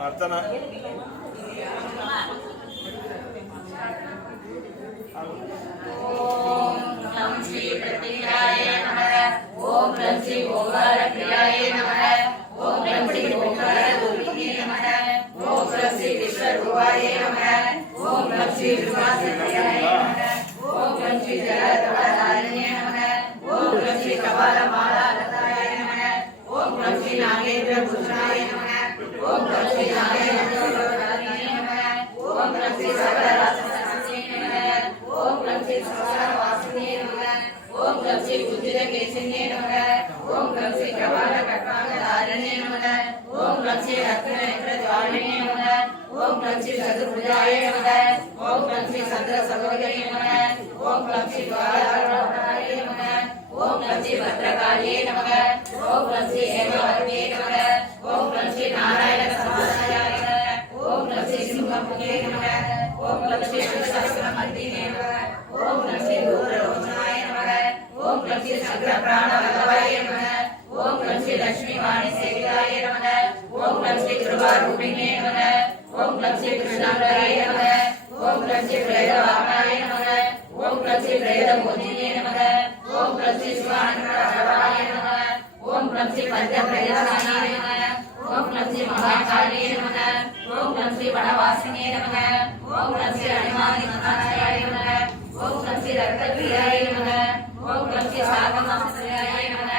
ಮಾಡ್ತಾನ ओम श्री प्रतिक्रियाय नमः ओम रंसी ओंकार क्रियाय नमः। ओम रंसी ओंकार गोपिके नमः ओम रंसी विश्वरूपाय नमः ओम रंसी विश्वासनाय नमः ओम रंसी जगदवादान्य नमः ओम रंसी कपालमाला लताय नमः। ओम रंसी नागेंद्र भूषणाय नमः। ॐ ह्रं श्री चतुर्भुजाय नमः ॐ ह्रं श्री चन्द्रसरोजये नमः ॐ ह्रं श्री द्वाराय नमः ॐ ह्रं श्री भद्रकाल्ये नमः ॐ ह्रं श्री हेमवत्ये नमः ॐ ह्रं श्री नारायणसमानाय नमः ॐ ह्रं श्री सिंहमुखे नमः ॐ ह्रं श्री सहस्रमर्दिने नमः ॐ ह्रं श्री दूररोचनाय नमः ॐ ह्रं श्री शक्रप्राणवल्लभाय नमः ॐ ह्रं श्री लक्ष्मीवाणिसेविताय नमः ॐ ह्रं श्री कृपारूपिणे नमः ॐ ह्रं श्री कृष्णाङ्गाय नमः ஓம் லட்சுமி கிருஷ்ணாய நமக ஓம் லட்சுமி பிரேத வாகனாய நமக ஓம் லட்சுமி பிரேத மோதினியே நமக ஓம் லட்சுமி சிவானந்தராய நமக ஓம் லட்சுமி பஞ்ச பிரேதனாய நமக ஓம் லட்சுமி மகாகாலியே நமக ஓம் லட்சுமி வனவாசினியே நமக ஓம் லட்சுமி அனுமானி மகாசாய நமக ஓம் லட்சுமி ரத்த பிரியாய நமக ஓம் லட்சுமி சாகமாசிரியாய நமக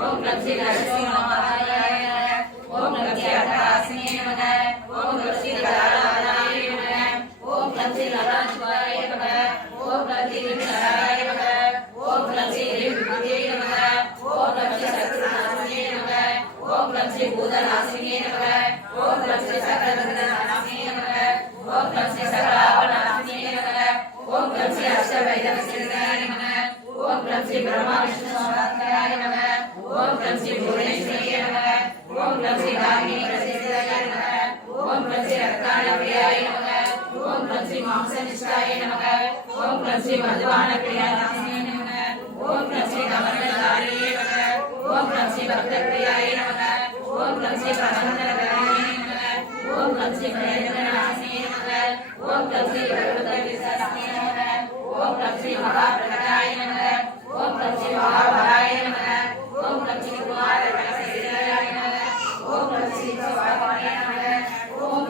ஓம் லட்சுமி லட்சுமி மகாய ஓம் ஸ்ரீ பக்த பிரியாய நமக ஓம் கம்சே பரந்தரகராசே நமக ஓம் கம்சே பிரேதகராசே நமக ஓம் கம்சே பிரபுத்த விசாசே நமக ஓம் கம்சே மகாபிரகடாய நமக ஓம் கம்சே மகாபராய நமக ஓம் கம்சே குமார கலசேராய நமக ஓம் கம்சே சுவாபாய நமக ஓம்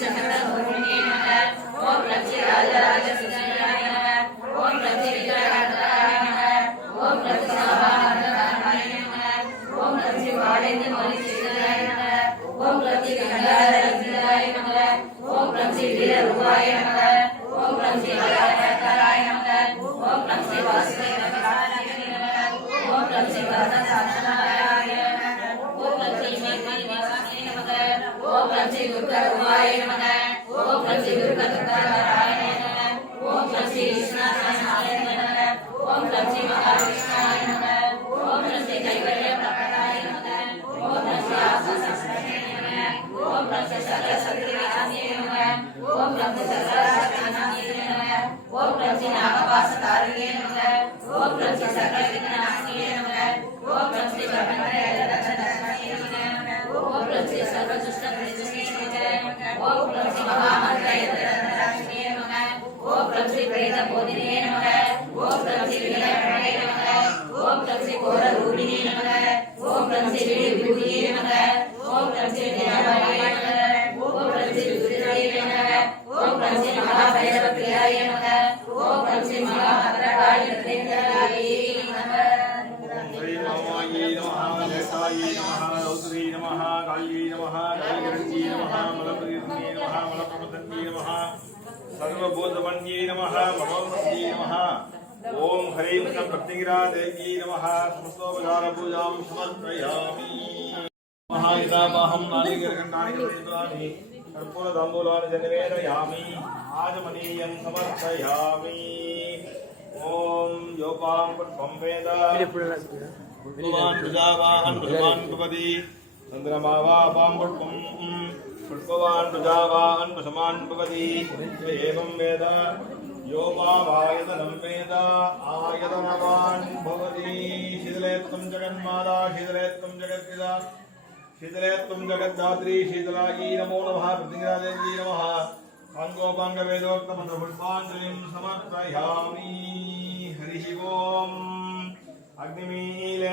Yeah. श्रीनिवासाय नमः ॐ ह्रं श्री दुर्गारूपाय नमः ॐ ह्रं श्री दुर्गदुर्गाधराय नमः ॐ ह्रं श्री कृष्णाय नमः ॐ ह्रं श्री महाविष्णाय नमः ॐ ह्रं श्री कैवल्यप्रकटाय नमः ॐ ह्रं श्री आसनसंस्कृते नमः ॐ ह्रं श्री सकलशक्तिविनाशिने नमः ॐ ह्रं श्री सकलशक्तिविनाशिने नमः ॐ ह्रं श्री नागवासतारिणे नमः ॐ बोधिने नमः। ओम ब्रह्म श्री गणाय नमः। ओम ब्रह्म श्री घोर रूपिणे नमः। ओम ब्रह्म श्री विभूतिने नमः। ओम ब्रह्म श्री निरामय नमः। ओम ब्रह्म श्री दुर्जय नमः। ओम ब्रह्म श्री महाभैरव प्रियाय नमः। ओम ब्रह्म श्री महाभद्रकाय हृदयकाय नमः श्री नमायै नमः लसायै नमः रौद्री नमः काल्यै नमः कालगरञ्जी नमः मलप्रदीर्णे नमः मलप्रमदन्ये नमः। सर्वभूतमन्यै नमः मनोन्मन्यै नमः। ॐ हरीं स प्रतिगिरादेव्यै नमः। समस्तोपचारपूजां समर्पयामि। नालिकेरकण्डानि गणेन्द्राणि कर्पूरताम्बूलानि च निवेदयामि आजमनीयं समर्पयामि। ॐ योपां पुष्पं वेद। पुष्पवान् प्रजावाहन् पुष्पान् प्रपदि चन्द्रमावापां पुष्पं पुष्पवान् प्रजावाहन् पुष्पमान् प्रपदि एवं वेद यो मावायतनं वेद आयतनवान् भवति शीतलेत्वं जगन्माता शीतलेत्वं जगत्पिता शीतलेत्वं जगद्धात्री शीतलायै नमो नमः प्रतिग्रादेव्यै नमः अङ्गोपाङ्गवेदोक्तमन्त्रपुष्पाञ्जलिं समर्पयामि हरिः ओम् अग्निमीले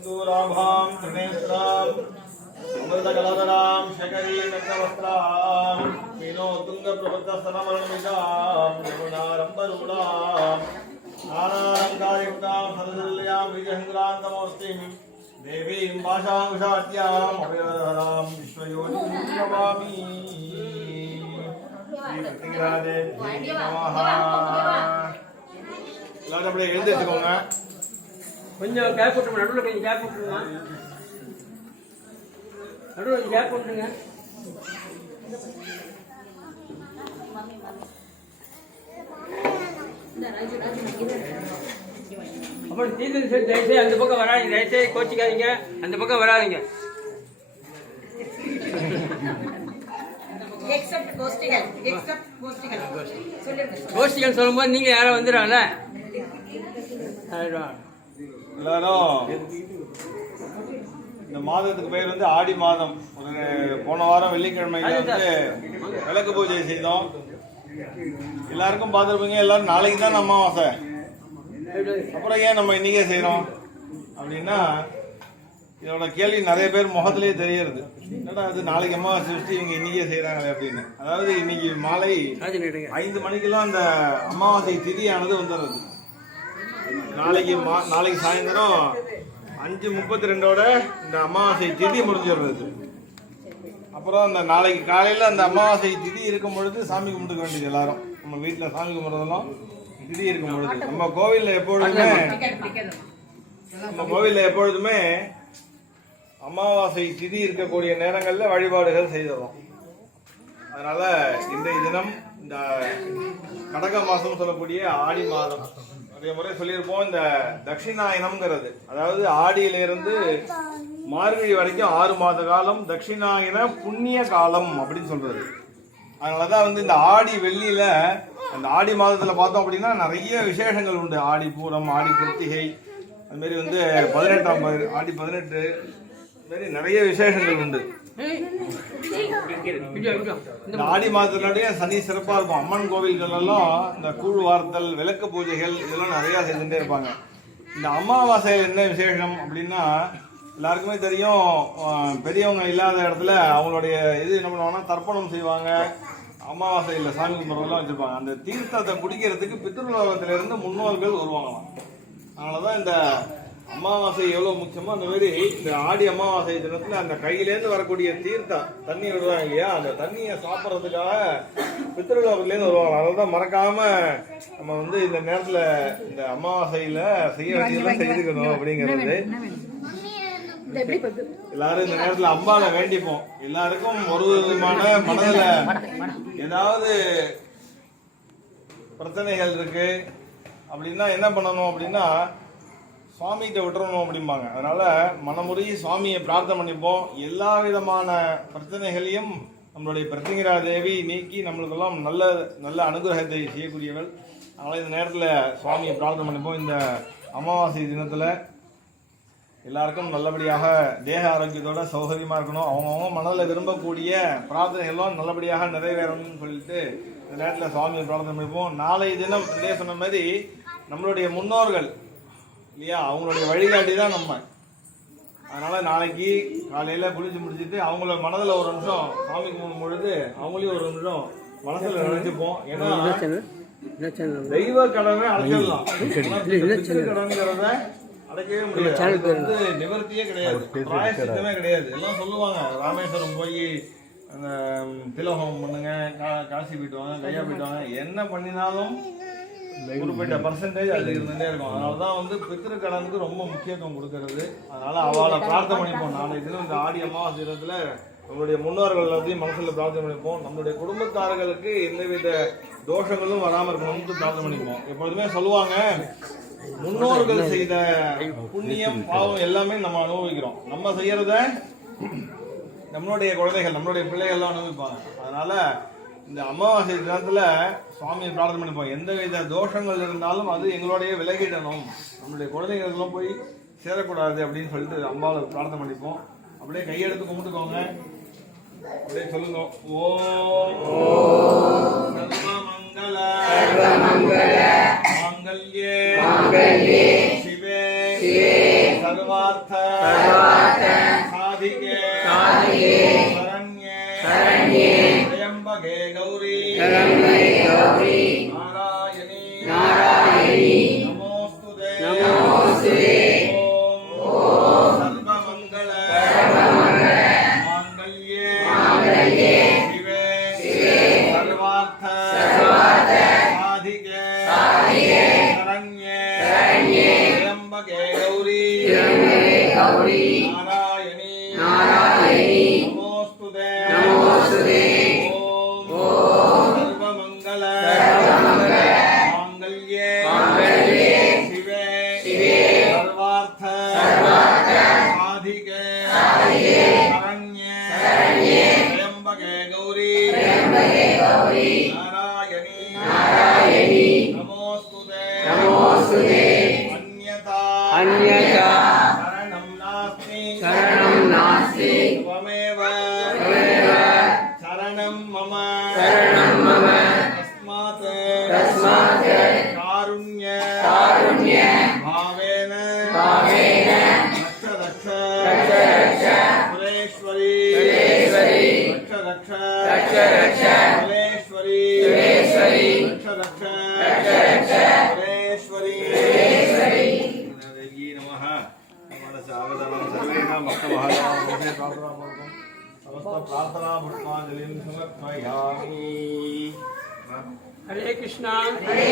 सिन्दूराभां त्रिनेत्राम् अमृतकलदरां शकरीनग्नवस्त्रां मीनो तुङ्गप्रबुद्धस्तनमर्मितां यमुनारम्बरूढां नानालङ्कारयुक्तां सदसल्यां विजहङ्ग्रान्तमूर्तिं देवीं भाषांशाट्याम् अभयधरां विश्वयोनिं नमामि श्रीकृतिङ्गरादेव्यै नमः எல்லாரும் அப்படியே எழுந்திருச்சுக்கோங்க கொஞ்சம் கேப் விட்டுருங்க நடுவில் கொஞ்சம் கேப் விட்டுருங்க நடுவில் கொஞ்சம் கேப் விட்டுருங்க அப்புறம் சீசன் சார் தயவுசெய்து அந்த பக்கம் வராதீங்க. தயவுசெய்து கோச்சிக்காதீங்க. அந்த பக்கம் வராதீங்க. கோஷ்டிகள். சொல்லும்போது நீங்கள் யாரும் வந்துடும்ல எல்லாரும் இந்த மாதத்துக்கு பேர் வந்து ஆடி மாதம். ஒரு போன வாரம் வெள்ளிக்கிழமையில வந்து விளக்கு பூஜை செய்தோம். எல்லாருக்கும் பார்த்துருப்பீங்க எல்லாரும் நாளைக்கு தான் அமாவாசை. அப்புறம் ஏன் நம்ம இன்னைக்கே செய்றோம்? அப்படின்னா இதோட கேள்வி நிறைய பேர் முகத்திலேயே தெரியறது. என்னடா அது நாளைக்கு அமாவாசை வச்சு இவங்க இன்னைக்கே செய்றாங்களே அப்படின்னு. அதாவது இன்னைக்கு மாலை ஐந்து மணிக்கெல்லாம் அந்த அமாவாசை திதியானது வந்துடுறது நாளைக்கு மா நாளைக்கு சாயந்தரம் அஞ்சு முப்பத்தி ரெண்டோட இந்த அமாவாசை திதி முடிஞ்சிடுறது. அப்புறம் அந்த நாளைக்கு காலையில் அந்த அமாவாசை திதி இருக்கும் பொழுது சாமி கும்பிட்டுக்க வேண்டியது எல்லாரும். நம்ம வீட்டில் சாமி கும்பிட்றதெல்லாம் திதி இருக்கும் பொழுது. நம்ம கோவிலில் எப்பொழுதுமே நம்ம கோவிலில் எப்பொழுதுமே அமாவாசை திதி இருக்கக்கூடிய நேரங்களில் வழிபாடுகள் செய்திடறோம் அதனால் இன்றைய தினம் இந்த கடக மாதம் சொல்லக்கூடிய ஆடி மாதம். நிறைய முறை சொல்லியிருப்போம் இந்த தட்சிணாயனம்ங்கிறது. அதாவது ஆடியிலிருந்து மார்கழி வரைக்கும் ஆறு மாத காலம் தட்சிணாயன புண்ணிய காலம் அப்படின்னு சொல்றது. அதனால தான் வந்து இந்த ஆடி வெள்ளியில அந்த ஆடி மாதத்துல பார்த்தோம் அப்படின்னா நிறைய விசேஷங்கள் உண்டு. ஆடி பூரம் ஆடி கிருத்திகை அது மாதிரி வந்து பதினெட்டாம் ஆடி பதினெட்டு அது மாதிரி நிறைய விசேஷங்கள் உண்டு. ஆடி மாதத்தினுடைய சனி சிறப்பா இருக்கும். அம்மன் கோவில்கள் எல்லாம் இந்த கூழ் வார்த்தல் விளக்கு பூஜைகள் இதெல்லாம் நிறைய செஞ்சுட்டே இருப்பாங்க. இந்த அமாவாசையில் என்ன விசேஷம் அப்படின்னா எல்லாருக்குமே தெரியும் பெரியவங்க இல்லாத இடத்துல அவங்களுடைய இது என்ன பண்ணுவாங்கன்னா தர்ப்பணம் செய்வாங்க. அமாவாசையில் சாமி கும்பிட்றதெல்லாம் வச்சுருப்பாங்க. அந்த தீர்த்தத்தை குடிக்கிறதுக்கு பித்ருலோகத்திலிருந்து முன்னோர்கள் வருவாங்களாம். அதனாலதான் இந்த அமாவாசை எவ்வளவு முக்கியமோ அந்த மாதிரி இந்த ஆடி அமாவாசை தினத்துல அந்த கையிலேருந்து வரக்கூடிய தீர்த்தம் தண்ணி விடுவாங்க இல்லையா? அந்த தண்ணியை சாப்பிட்றதுக்காக பித்திருலோகத்துலேருந்து வருவாங்க. அதனாலதான் மறக்காம நம்ம வந்து இந்த நேரத்துல இந்த அமாவாசையில செய்ய வேண்டியதெல்லாம் செய்துக்கணும் அப்படிங்கிறது. எல்லாரும் இந்த நேரத்துல அம்பால வேண்டிப்போம். எல்லாருக்கும் ஒரு விதமான மனதுல ஏதாவது பிரச்சனைகள் இருக்கு. அப்படின்னா என்ன பண்ணணும் அப்படின்னா சுவாமிகிட்ட விட்டுறணும் அப்படிம்பாங்க. அதனால மனமுறி சுவாமியை பிரார்த்தனை பண்ணிப்போம். எல்லா விதமான பிரச்சனைகளையும் நம்மளுடைய பிரத்திங்கரா தேவி நீக்கி நம்மளுக்கெல்லாம் நல்ல நல்ல அனுகிரகத்தை செய்யக்கூடியவள். அதனால் இந்த நேரத்தில் சுவாமியை பிரார்த்தனை பண்ணிப்போம். இந்த அமாவாசை தினத்தில் எல்லாருக்கும் நல்லபடியாக தேக ஆரோக்கியத்தோட சௌகரியமாக இருக்கணும். அவங்கவுங்க மனதில் விரும்பக்கூடிய பிரார்த்தனைகளும் நல்லபடியாக நிறைவேறணும்னு சொல்லிட்டு இந்த நேரத்தில் சுவாமியை பிரார்த்தனை பண்ணிப்போம். நாளை தினம் இதே சொன்ன மாதிரி நம்மளுடைய முன்னோர்கள் இல்லையா? அவங்களுடைய வழிகாட்டி தான் நம்ம. அதனால நாளைக்கு காலையில குளிச்சு முடிச்சிட்டு அவங்கள மனதில் ஒரு நிமிஷம் சாமி கும்பிடும் பொழுது அவங்களையும் ஒரு நிமிஷம் மனசுல நினைச்சுப்போம். ஏன்னா தெய்வ கடனை அடைச்சிடலாம். கடன்கிறத அடைக்கவே முடியாது. வந்து நிவர்த்தியே கிடையாது. பிராயசித்தமே கிடையாது. எல்லாம் சொல்லுவாங்க. ராமேஸ்வரம் போய் அந்த திலோகம் பண்ணுங்க கா- காசி போயிட்டு வாங்க கையா போயிட்டு வாங்க. என்ன பண்ணினாலும் குறிப்பிட்ட பர்சன்டேஜ் அது இருந்துட்டே இருக்கும். அதனால தான் வந்து பித்திருக்கடனுக்கு ரொம்ப முக்கியத்துவம் கொடுக்கறது. அதனால அவளை பிரார்த்தனை பண்ணிப்போம். நாளை தினம் இந்த ஆடி அமாவாசை நம்மளுடைய முன்னோர்கள் எல்லாத்தையும் மனசில் பிரார்த்தனை பண்ணிப்போம். நம்மளுடைய குடும்பத்தார்களுக்கு எந்தவித தோஷங்களும் வராமல் இருக்கணும்னு பிரார்த்தனை பண்ணிப்போம். எப்பொழுதுமே சொல்லுவாங்க முன்னோர்கள் செய்த புண்ணியம் பாவம் எல்லாமே நம்ம அனுபவிக்கிறோம். நம்ம செய்யறத நம்மளுடைய குழந்தைகள் நம்மளுடைய பிள்ளைகள்லாம் அனுபவிப்பாங்க. அதனால இந்த அமாவாசை தினத்துல சுவாமியை பிரார்த்தனை பண்ணிப்போம். எந்த வித தோஷங்கள் இருந்தாலும் அது எங்களுடைய விலகிடணும். நம்மளுடைய குழந்தைகளுக்கெல்லாம் போய் சேரக்கூடாது அப்படின்னு சொல்லிட்டு அம்பாவை பிரார்த்தனை பண்ணிப்போம். அப்படியே கையெடுத்து கும்பிட்டுக்கோங்க. அப்படியே சொல்லுங்க. ஓம். சர்வமங்கள மாங்கல்யே சிவே. சர்வார்த்த. சாதிகே. Yeah. रक्ष रक्ष सुरेश्वरी सुरेश्वरी रक्ष रक्ष रक्ष रक्ष सुरेश्वरी देवी नमः। नमः सावधानं सर्वेषां भक्तमहाराणां समस्त प्रार्थना पुष्पाञ्जलिं समर्पयामि। हरे कृष्णा। हरे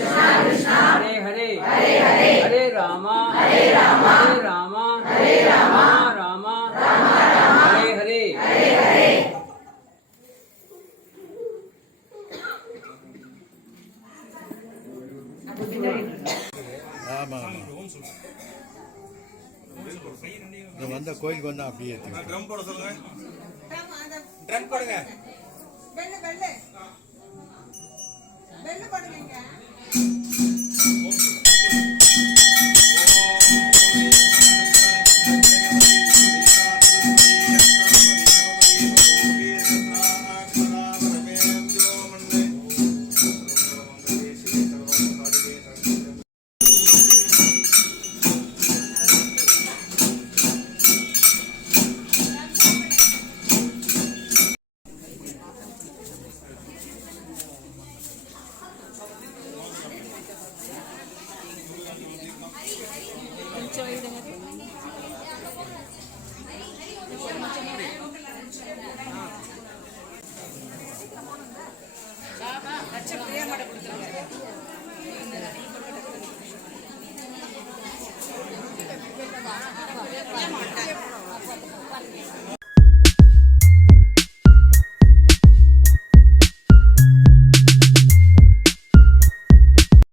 ஹரே ஹரே ஹரே ராமா ஹரே ராமா ஹரே ராமா ராமா ஹரே ஹரே ஆமா ஆமா கோயிலுக்கு வந்தா அப்படியே போடுங்க. கொஞ்சம் চল